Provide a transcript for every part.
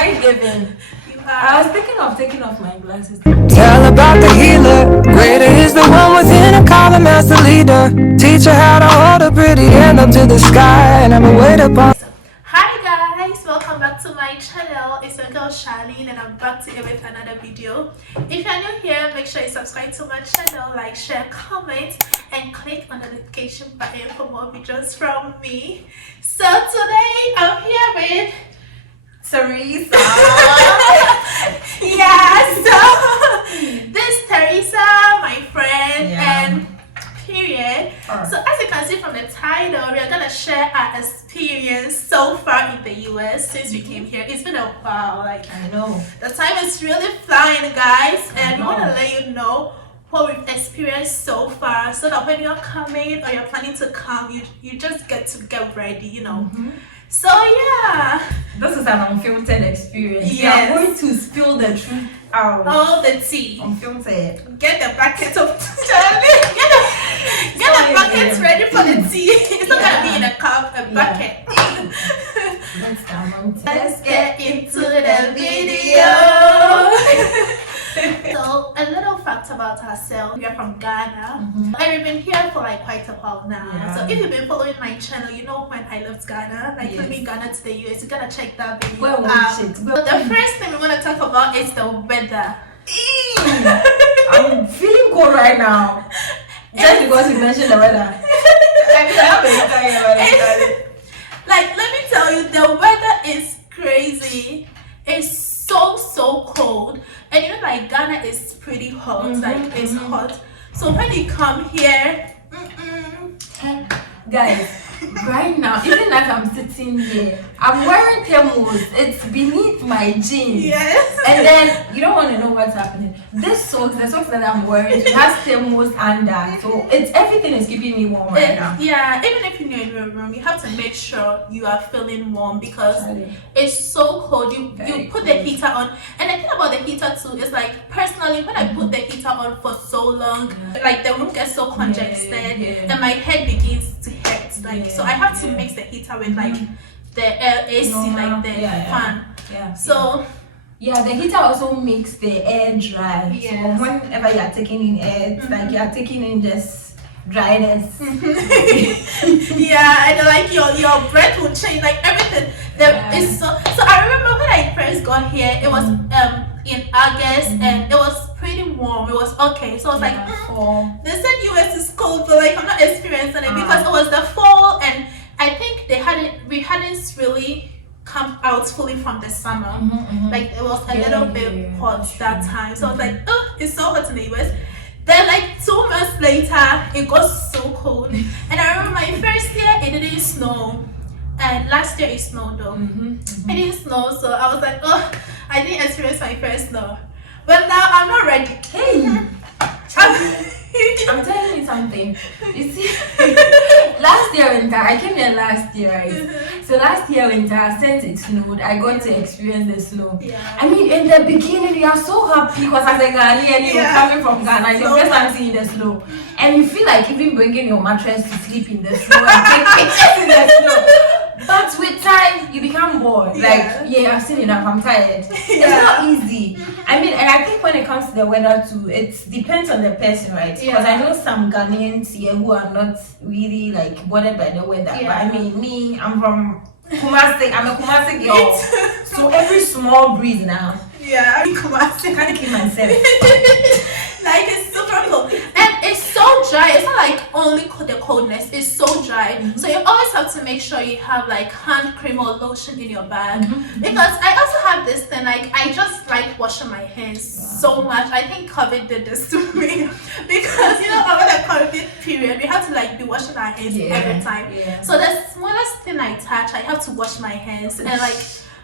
I giving? I was thinking of taking off my glasses. Tell about the healer. Greater is the one within a column as the leader. Teach her how to hold a pretty hand up to the sky. And never wait upon. Hi guys, welcome back to my channel. It's your girl Charlene and I'm back to you with another video. If you're new here, make sure you subscribe to my channel, like, share, comment, and click on the notification button for more videos from me. So today I'm here with Teresa. Yeah, so this is Teresa, my friend, and period. So as you can see from the title, we are gonna share our experience so far in the US since we came here. It's been a while, like I know. the time is really flying, guys, and we want to let you know what we've experienced so far, so that when you're coming or you're planning to come, you just get ready, you know. So yeah, This is an unfiltered experience. Yes. We are going to spill the truth out. all the tea. Unfiltered. Get the bucket of get the buckets ready for the tea. It's not gonna be in a cup, a bucket. Let's get into the video. So a little fact about ourselves: we are from Ghana, and we've been here for like quite a while now. Yeah. So if you've been following my channel, you know when I left Ghana, like leaving Ghana to the US, you gotta check that video Well, out. watch it. So the first thing we want to talk about is the weather. I'm feeling cold right now. Just because you mentioned the weather. I mean, I've been talking about it. Like, let me tell you, the weather is crazy. It's so cold, and you know, like Ghana is pretty hot. Like it's hot. So when you come here, Guys, right now, even as I'm sitting here, I'm wearing thermos. It's beneath my jeans. yes. And then you don't want to know what's happening. The socks that I'm wearing, it has thermos under, so it's everything is keeping me warm right now. Yeah, even if you're in your room, you have to make sure you are feeling warm because Really? it's so cold. You Very put the cold. heater on, and the thing about the heater too is like personally, when I put the heater on for so long, like the room gets so congested, and my head begins to hurt. Like so, I have to mix the heater with like the AC, like the fan. Yeah. So Yeah, the heater also makes the air dry. Yes. So whenever you are taking in air, it's like you are taking in just dryness. yeah, and like your breath will change, like everything. It's so I remember when I first got here, it was in August, and it was pretty warm. It was okay. So I was like, they said US is cold, but like I'm not experiencing it because it was the fall, and I think we hadn't really come out fully from the summer. Like it was a little bit hot that time. So I was like, oh, it's so hot in the US. Then like 2 months later, it got so cold. And I remember my first year, it didn't snow. And last year it snowed though. It didn't snow, so I was like, oh, I didn't experience my first snow. But now I'm not ready. Hey! I'm telling you something. You see, last year winter, I came here last year, right? So last year winter, since it snowed, I got to experience the snow. Yeah. I mean, in the beginning, you are so happy because as a Ghanaian, you're coming from Ghana, it's your first time seeing the snow. And you feel like even bringing your mattress to sleep in the snow and take pictures in the snow. But with time, you become bored. Like, I've seen enough, I'm tired. It's not easy. I mean, and I think when it comes to the weather too, it depends on the person, right? Because I know some Ghanaians here who are not really like bothered by the weather. But I mean, me, I'm from Kumasi. I'm a Kumasi girl. So every small breeze now. Yeah, I can't keep myself. like it's super cold. And it's so dry. It's not like only the coldness, it's so dry. So you always have to make sure you have like hand cream or lotion in your bag. Because I also have this thing, like I just like washing my hands so much. I think COVID did this to me. Because you know, over the COVID period, we have to like be washing our hands every time. So the smallest thing I touch, I have to wash my hands. And like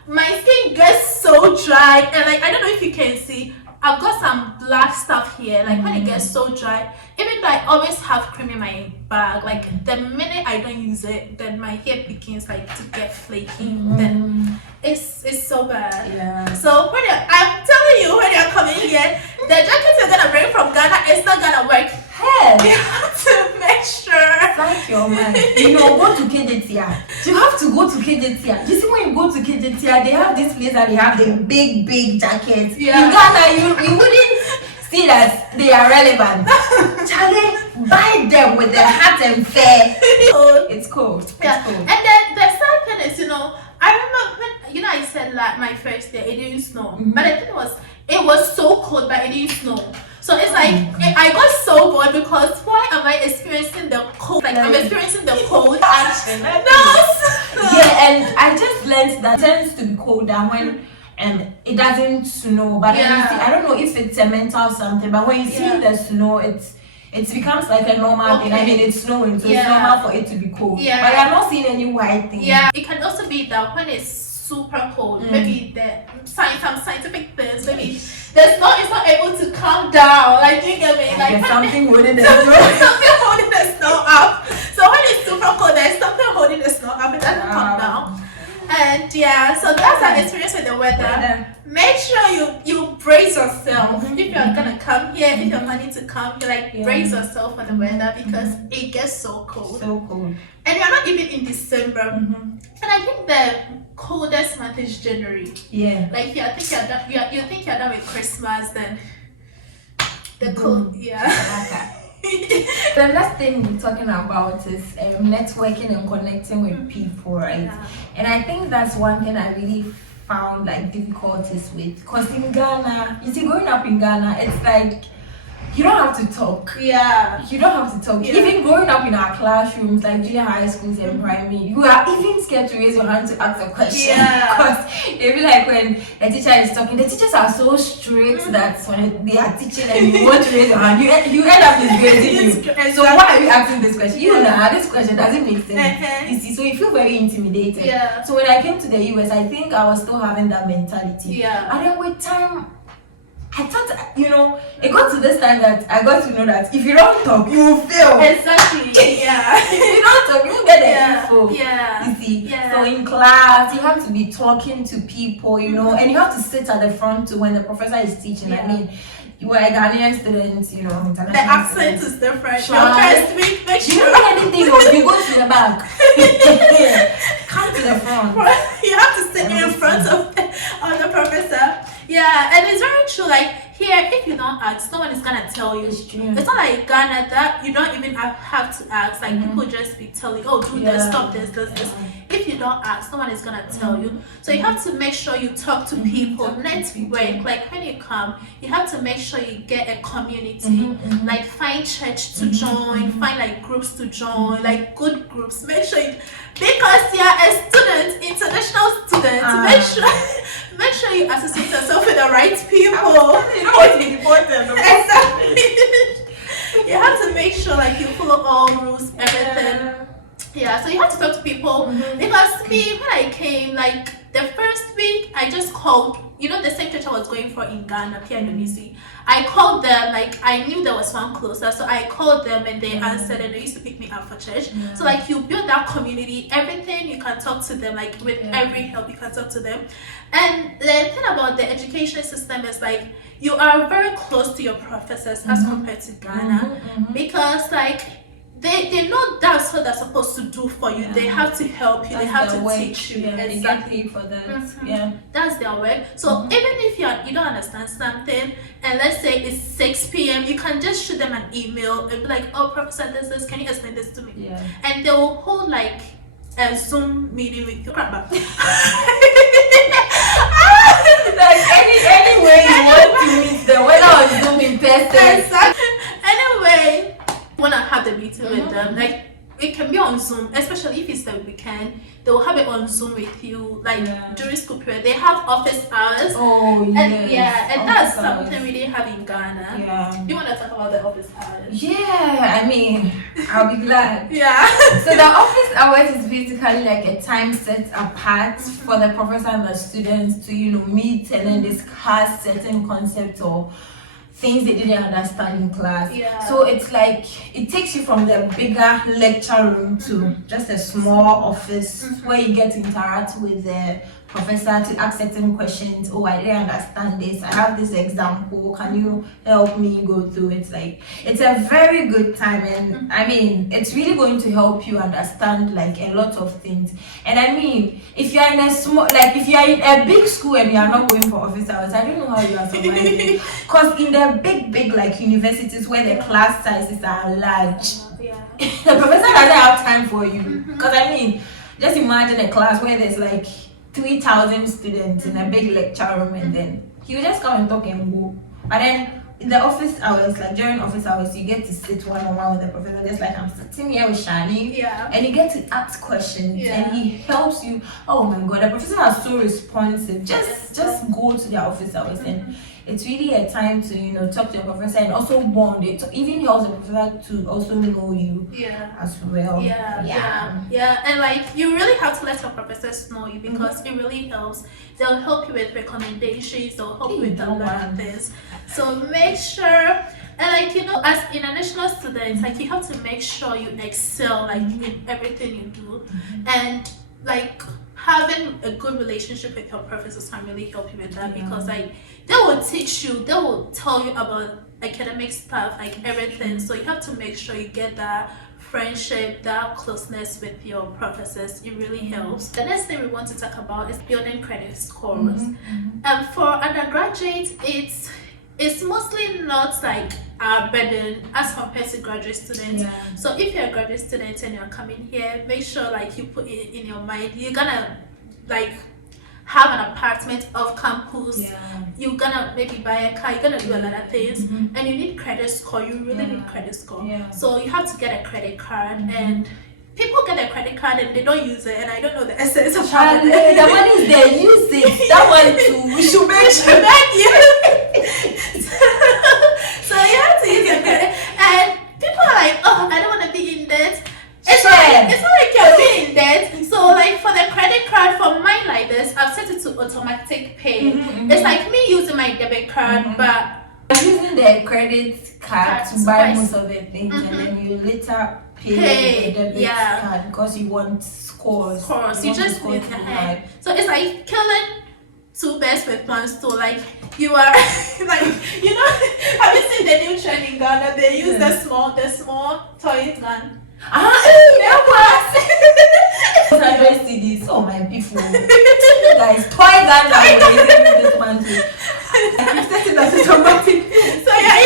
my skin gets so dry, and like I don't know if you can see, I've got some black stuff here. Like when it gets so dry, even though I always have cream in my bag, like the minute I don't use it, then my hair begins like to get flaky. Then it's so bad. Yeah. So I'm telling you, when you're coming here, the jacket you're gonna bring from Ghana is not gonna work. Hey, You have to make sure thank you. your mind. You know, go to KJTR. You have to go to KJTR. You see, when you go to KJTR, they have this place that they have the big jackets. Yeah. In Ghana, you wouldn't see that they are relevant. Charlie, buy them with the hat and fair. It's cool. Yeah. It's cool. And then the sad thing is, I remember when, I said like my first day, it didn't snow. But the thing was, it was so cold, but it didn't snow. So it's like, I got so bored because why am I experiencing the cold? Like, I'm experiencing the cold and Yeah, and I just learned that it tends to be colder when it doesn't snow. But then you see, I don't know if it's a mental something, but when you see the snow, it becomes like a normal thing. I mean, it's snowing, so it's normal for it to be cold. Yeah. But I'm not seeing any white thing. Yeah, it can also be that when it's super cold, maybe some scientific things, maybe the snow is not able to calm down. Like, you get me? Like, there's something holding the snow. Something holding the snow up. So when it's super cold, there's something holding the snow up. It doesn't come down. And so that's our experience with the weather. Make sure you brace yourself. If you're gonna come here, if you're planning to come, you brace yourself for the weather because it gets so cold. So cold. And we're not even in December. And I think the coldest month is January. Yeah. Like you think you're done with Christmas, then the cold. Yeah. The last thing we're talking about is networking and connecting with people, right? Yeah. And I think that's one thing I really found like difficulties with, because in Ghana, you see, growing up in Ghana, it's like you don't have to talk. Yeah. You don't have to talk. Yeah. Even growing up in our classrooms, like junior high schools and primary, you are even scared to raise your hand to ask a question. Yeah. Because they feel like when the teacher is talking, the teachers are so strict that when they are teaching and you want to raise your hand, you end up disgracing you. So why are you asking this question? You know, this question doesn't make sense. You see, so you feel very intimidated. Yeah. So when I came to the US, I think I was still having that mentality. Yeah. And then with time, I thought, it got to this time that I got to know that if you don't talk, you will fail. Exactly. Yeah. If you don't talk, you won't get the info. Yeah. You see? Yeah. So in class, you have to be talking to people, and you have to sit at the front too when the professor is teaching. Yeah. I mean, you were a Ghanaian student, international. The accent is different. Sure. Your first week, make sure. You don't know anything, you go to the back. Come to the front. You have to sit in front of the professor. Yeah, and it's very true. Like here, if you don't ask, no one is gonna tell you. It's not like Ghana that you don't even have to ask. Like people just be telling, oh, do this, stop this. If you don't ask, no one is gonna tell you. So you have to make sure you talk to people, network. Like when you come, you have to make sure you get a community. Like find church to join, find like groups to join, like good groups. Make sure because you're a student, international student, make sure you associate yourself with the right people. You know what's important. Exactly. You have to make sure like you follow all rules, everything. Yeah, so you have to talk to people. Because me, when I came, like the first week, I just called, the same church I was going for in Ghana, here in Indonesia. I called them, like I knew there was one closer, so I called them and they answered and they used to pick me up for church. So like you build that community, everything you can talk to them, like with every help you can talk to them. And the thing about the education system is like you are very close to your professors as compared to Ghana, because like they know that's what they're supposed to do for you. They have to help you. They have to teach you. They get paid for that. That's their work. So even if you don't understand something, and let's say it's 6 p.m., you can just shoot them an email and be like, "Oh, Professor, this can you explain this to me?" And they will hold like a Zoom meeting with you. Like any way you want to meet them, whether on Zoom in person. Exactly. Anyway, when I have the meeting with them, like it can be on Zoom, especially if it's the weekend. They will have it on Zoom with you, like during school period. They have office hours. Oh, yes. And that's something we didn't have in Ghana. Yeah. You want to talk about the office hours? Yeah, I mean, I'll be glad. So the office hours is basically like a time set apart for the professor and the students to, meet and then discuss certain concepts or things they didn't understand in class. So it's like it takes you from the bigger lecture room to just a small office where you get to interact with the professor to ask certain questions. Oh, I didn't understand this. I have this example. Can you help me go through it? Like, it's a very good time, and I mean, it's really going to help you understand like a lot of things. And I mean, if you are in a small, like if you are in a big school and you are not going for office hours, I don't know how you are surviving. Because in the big like universities where the class sizes are large, the professor doesn't have time for you. Because I mean, just imagine a class where there's like 3,000 students in a big lecture room, and then you just come and talk and go. But then in the office hours, like during office hours, you get to sit one-on-one with the professor, just like I'm sitting here with Shani. And you get to ask questions, and he helps you. Oh my god, the professor is so responsive. Just go to their office hours, and it's really a time to, you know, talk to your professor and also bond. It even helps the professor to also know you as well. And like, you really have to let your professors know you, because it really helps. They'll help you with recommendations, they'll help you with a lot of things. So make sure, and like, you know, as international students, like, you have to make sure you excel like in everything you do. And like, having a good relationship with your professors can really help you with that, because like, they will teach you, they will tell you about academic stuff, like everything. So you have to make sure you get that friendship, that closeness with your professors. It really helps. The next thing we want to talk about is building credit scores. For undergraduates, it's mostly not like a burden as compared to graduate students. So if you're a graduate student and you're coming here, make sure like you put it in your mind, you're gonna like have an apartment off campus, you're gonna maybe buy a car, you're gonna do a lot of things, and you need credit score. You really need credit score. So you have to get a credit card, and people get a credit card and they don't use it, and I don't know the essence of how the money is there, use it. That one too, we should make sure that so you have to use your credit, and people are like, oh, I don't want to be in debt. It's not like you're being in debt. So like, for the credit card, for mine like this, I've set it to automatic pay. It's like me using my debit card, but I'm using the credit card to buy most of the things, and then you later pay the debit card because you want scores. You just need the head. So it's like killing two birds with one stone. Like, you are like, you know, have you seen the new trend in Ghana? They use the small toy gun. That CDs. Oh my people, guys, toy gun that this one too. I set it as automatic. So you're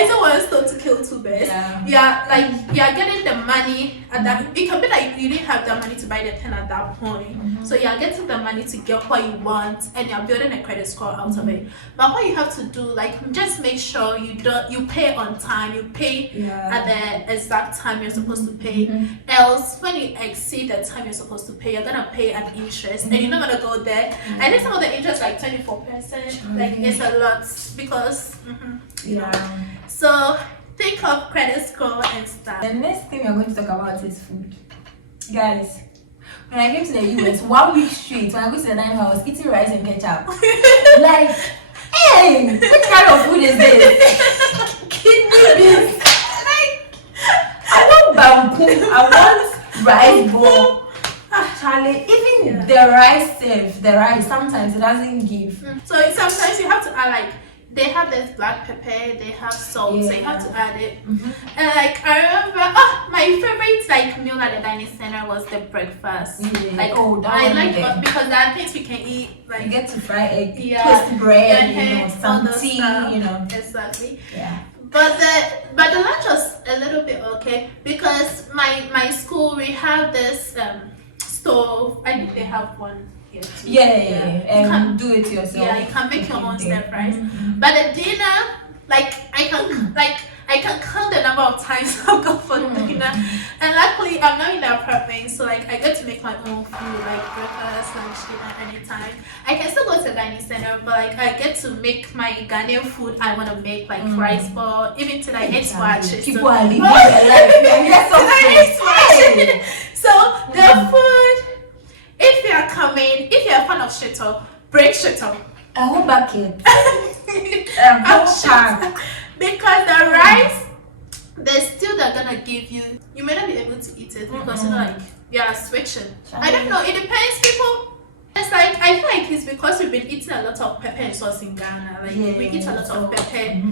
using one stone to kill two birds. Like, you're getting the money at that. It can be like you didn't have the money to buy the pen at that point. So you're getting the money to get what you want, and you're building a credit score out of it. But what you have to do, like, just make sure you pay on time. You pay at the exact time you're supposed to pay. Else, when you exceed the time you're supposed to pay, you're gonna pay an interest, and you're not gonna go there. I think some of the interest like 24%. Like, it's a lot, because so think of credit score and stuff. The next thing we're going to talk about is food. Guys, when I came to the US, 1 week straight, when I go to the dining hall, I was eating rice and ketchup. Like, hey, what kind of food is this? Kidney beans. Like, I want bamboo, I want rice bowl. Charlie, even the rice, sometimes it doesn't give. So sometimes you have to add, like, they have this black pepper, they have salt, so you have to add it. And like, I remember, my favorite like meal at the dining center was the breakfast. Like, I like it because there are things we can eat. Like, you get to fry egg, toast bread, you know, some tea, you know. Exactly. But the lunch was a little bit okay, because my school, we have this stove. I think they have one here too. You can do it yourself. You can make your own stir fries. But the dinner, like, I can count the number of times I'll go for dinner. And luckily, I'm not in the apartment, so like, I get to make my own food, like breakfast, lunch, dinner, anytime. I can still go to the dining center, but like, I get to make my Ghanaian food I want to make, like rice ball, even to like egg squash. People are living their life. So the food, if you are coming, if you're a fan of shito, bring shito. A whole bucket. Because the rice, the stew they're gonna give you, you may not be able to eat it because you know, like, switching. I don't know, it depends. It's like I feel like it's because we've been eating a lot of pepper and sauce in Ghana. Like we eat a lot of pepper,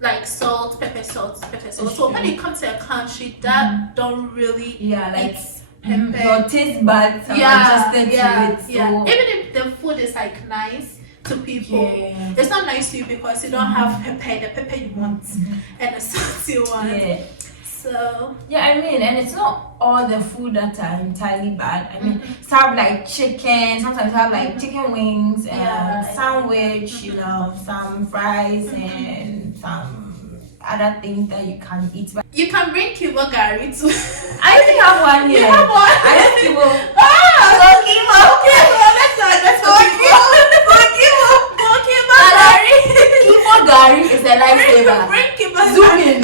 like salt, pepper, salt, pepper, salt. So when it comes to a country that don't really like pepper, your taste buds are adjusted to it. So. Even if the food is like nice to people, it's not nice to you because you don't have the pepper you want and the salt you want. So I mean, and it's not all the food that are entirely bad. I mean, some have like chicken, sometimes have like chicken wings and sandwich, you know, some fries and some other things that you can eat. But you can bring Kibo Gari too. I think I have one here. You have one? I have Kibo. Kibo Gari is a lifesaver. Bring Kibo Zoom in.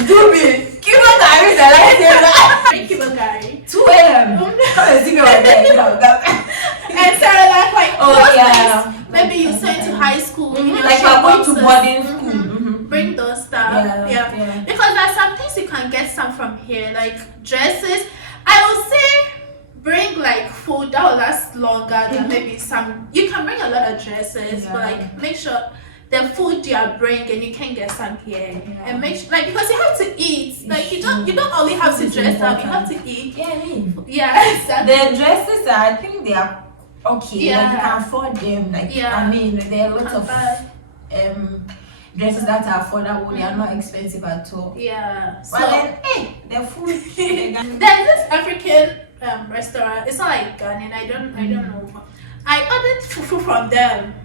Kibo Gari is a lifesaver. Bring Kibo Gari. 2 a.m. Come and see me on bed. And Sarah like maybe you sent to high school, like you're going to boarding school. Bring those stuff. Because there's some things you can get some from here, like dresses. I would say bring like food that will last longer than maybe some. You can bring a lot of dresses, but like make sure the food you are bringing you can get some here and make sure, like, because you have to eat. Like you don't only have to dress up, you have to eat. Exactly. The dresses are, I think they are okay. Like you can afford them. Like I mean, there are lots of dresses that are affordable. They are not expensive at all. So but then, the food. There's this African restaurant. It's not like Ghanaian. I don't know. I ordered fufu from them.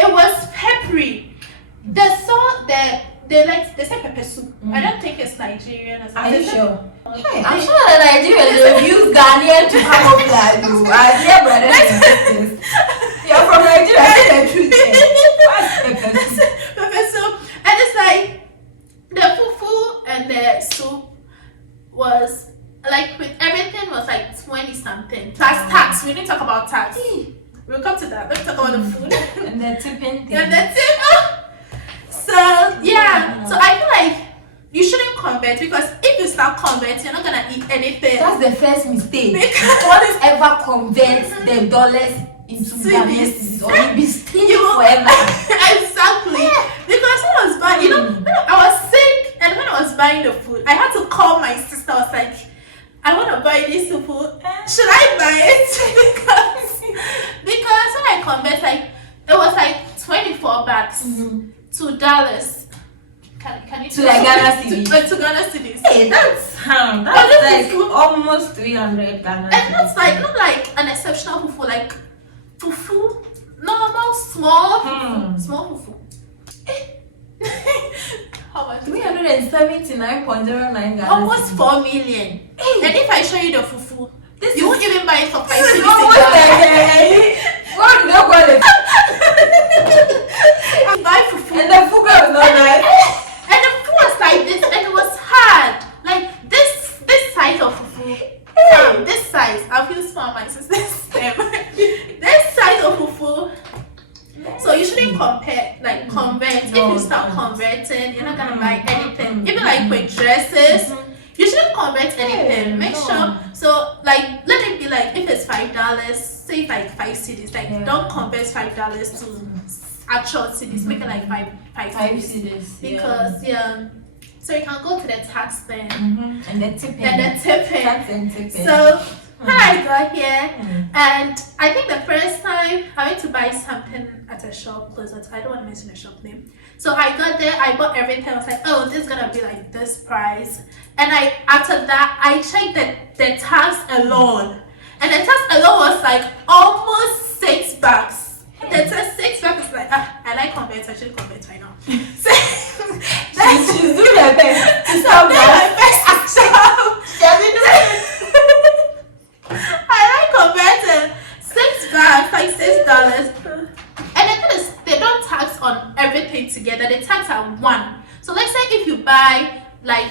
It was peppery. They say pepper soup. I don't think it's Nigerian or something. Are you sure? Hey, I'm sure that Nigerians will use Ghanaian to come up like you. Dear brothers and sisters, you're from Nigeria. Say the truth. Pepper soup, and it's like the fufu and the soup was like with everything was like 20 something plus tax. We didn't talk about tax. We'll come to that. Let's talk about the food and the tipping thing. And the tip. So so I feel like you shouldn't convert, because if you start converting, you're not gonna eat anything. That's the first mistake. Don't ever convert the dollars into Ghanaian cedis, or you'll be stingy forever. Exactly. Because when I was buying, when I was sick, and when I was buying the food, I had to call my sister. I was like, I want to buy this food. Should I buy it? because when I convert, like it was like 24 bucks to dollars. Can you to like Ghana cedis? To Ghana cedis. Hey, that's like almost 300 Ghana. And that's like not like an exceptional fufu, like fufu, normal small fufu. How much? 379.09 Ghana. Almost 4 million. And if I show you the fufu, you won't even buy it for 5 cedis. What do they call it? Buy fufu. And the fufu was not nice. And the fufu was like this, and it was hard. Like this size of fufu. This size. I feel small, my sister's this size of fufu. So you shouldn't compare, like convert. If you start converting, you're not gonna buy anything. Even like with dresses, you shouldn't convert anything. Make sure. So like let it be like if it's $5, say like 5 cedis. Like don't convert $5 to actual cedis. Make it like five cedis. Because so you can go to the tax thing and the tipping. Tax and tipping. So when I got here, and I think the first time I went to buy something at a shop closer to, I don't want to mention the shop name. So I got there, I bought everything. I was like, oh, this is gonna be like this price. And after that I checked the tax alone, and the tax alone was like almost $6. The tax $6 is like I like convert. I should convert right now. So she's doing her best to stop that. I like converting $6, like $6. And the thing is, they don't tax on everything together. They tax at one. So let's say if you buy like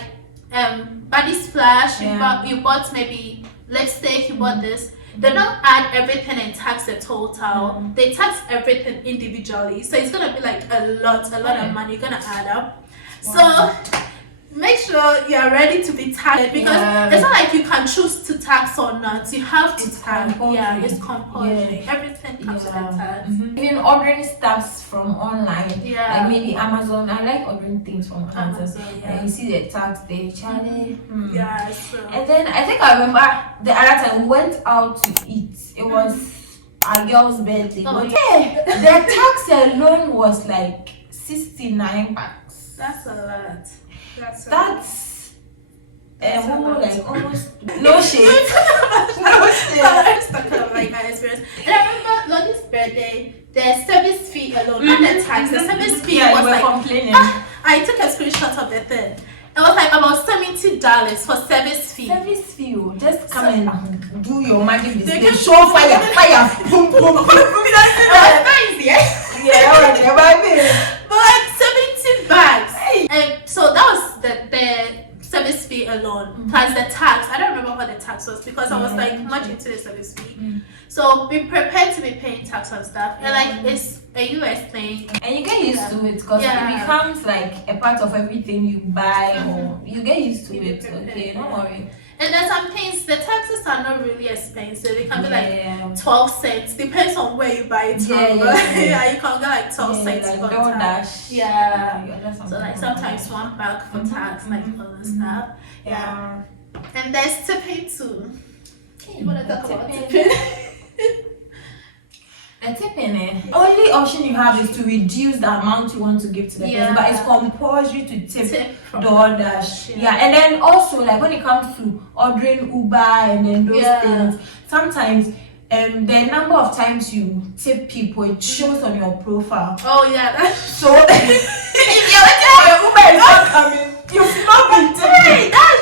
body splash, you bought maybe lipstick, you bought this. They don't add everything and tax the total. They tax everything individually. So it's gonna be like a lot of money. You're gonna add up. So make sure you're ready to be tagged, because it's not like you can choose to tag or not. You have to tag. Yeah, it's compulsory. Everything comes with a tag. Even ordering stuffs from online, like maybe Amazon. I like ordering things from Amazon. And you see the tags there, Charlie. Yeah, so. And then I think I remember the other time we went out to eat. It was a girl's birthday. The tax alone was like 69 bucks. That's a lot. That's like almost no shade. That's kind of like my experience. And I remember Lottie birthday, the service fee alone, not the tax. The service fee was like complaining. I took a screenshot of the thing. It was like about $70 for service fee. Service fee, just come and do your magic business. They show fire, boom, boom, boom. But like 70 bags. So that was the service fee alone, plus the tax. I don't remember what the tax was because I was like much into the service fee. So be prepared to be paying tax on stuff. And like it's a US thing. And you get used to it because it becomes like a part of everything you buy, or you get used to it. Okay, don't worry. And there's some things, the taxes are not really expensive. It can be like 12 cents. Depends on where you buy it from. You can get like 12 cents for tax. So like sometimes $1 for tax, like all this stuff. Yeah. And there's tipping too. You want to talk about tipping? The tipping, only option you have is to reduce the amount you want to give to the person, but it's compulsory to tip DoorDash. And then also like when it comes to ordering Uber and then those things, sometimes the number of times you tip people, it shows on your profile. Oh yeah, that's so if you're waiting for your Uber is not coming, you've not been tipping. That's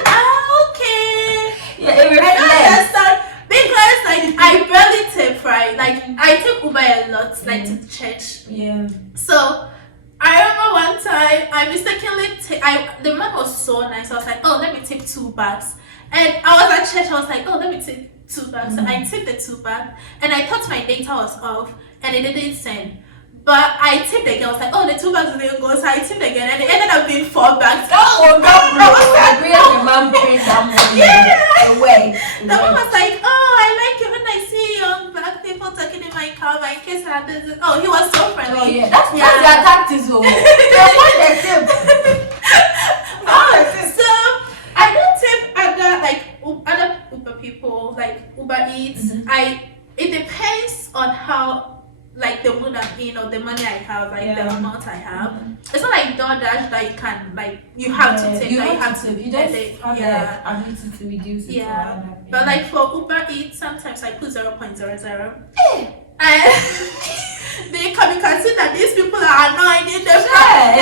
okay. Yeah, it reflects. I don't understand. Because like I barely tip, right? Like I take Uber a lot, like to church. Yeah. So I remember one time I mistakenly the man was so nice. I was like, oh, let me take $2. And I was at church. I was like, oh, let me take $2. And I tipped the $2, and I thought my data was off, and it didn't send. But I tipped again. I was like, oh, the $2 didn't go, so I tipped again, and it ended up being $4. Oh, God, the man brings that money away. The man was like, oh, I like it when I see young black people talking in my car, my kids and this. Oh, he was so friendly. Oh, yeah. That's their tactics, though. They want their tip. So I don't tip other Uber people, like Uber Eats. It depends on how, like the mood I'm in or the money I have, like the amount I have. It's not like DoorDash that you can, like, you have to take. You have to. You just have the ability to reduce it. But like for Uber Eats, sometimes I put 0.00. And they can see that these people are annoying in the front.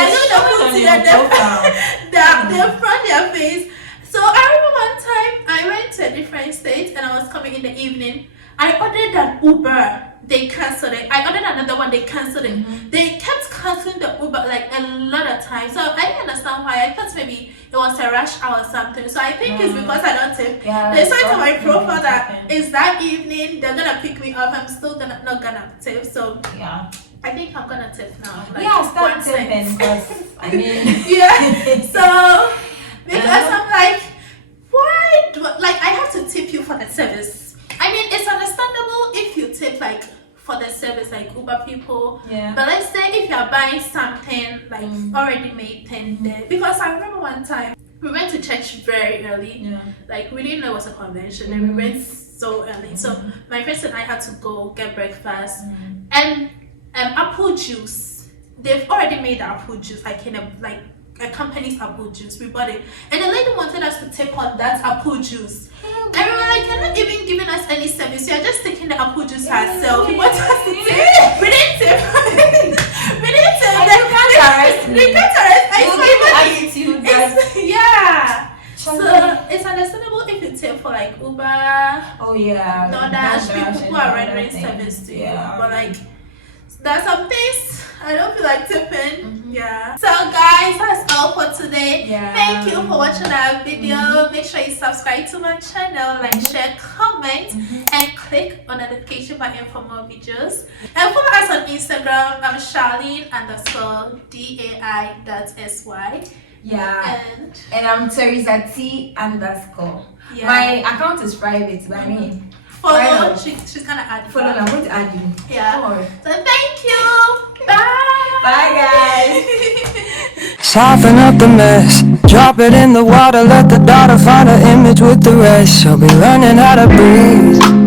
They front their face. So I remember one time I went to a different state and I was coming in the evening. I ordered an Uber. They cancelled it. I ordered another one. They cancelled it. They kept cancelling the Uber like a lot of times. So I didn't understand why. I thought maybe it was a rush hour or something. So I think it's because I don't tip. They saw to my profile that it's that evening. They're gonna pick me up. I'm still not gonna tip. So I think I'm gonna tip now. Like start tipping. I mean, So because I'm like, why do I have to tip you for the service? I mean, it's understandable if you tip like for the service, like Uber people. But let's say if you're buying something like already made thing there. Because I remember one time we went to church very early. Like we didn't know it was a convention, and we went so early. So my friends and I had to go get breakfast and apple juice. They've already made the apple juice like in a company's apple juice. We bought it, and the lady wanted us to tip on that apple juice. And we were like, you're not even giving us any service. You're just taking the apple juice herself. You want us to tip? We didn't tip. We didn't tip. They can't arrest me. They can't arrest me. So it's understandable if you tip for like Uber. DoorDash, people who are rendering service to you. But like, there's some things I don't feel like tipping. So guys, that's all for today. Thank you for watching our video. Make sure you subscribe to my channel, like, share, comment, and click on the notification button for more videos. And follow us on Instagram. I'm Charlene_DAI.SY. Yeah. And I'm Teresa T _. Yeah. My account is private, but I mean, follow. She's gonna add. Follow me. I'm going to add you. Yeah. Don't worry. So thank you. Bye. Bye, guys. Soften up the mess, drop it in the water, let the daughter find her image with the rest. She'll be learning how to breathe.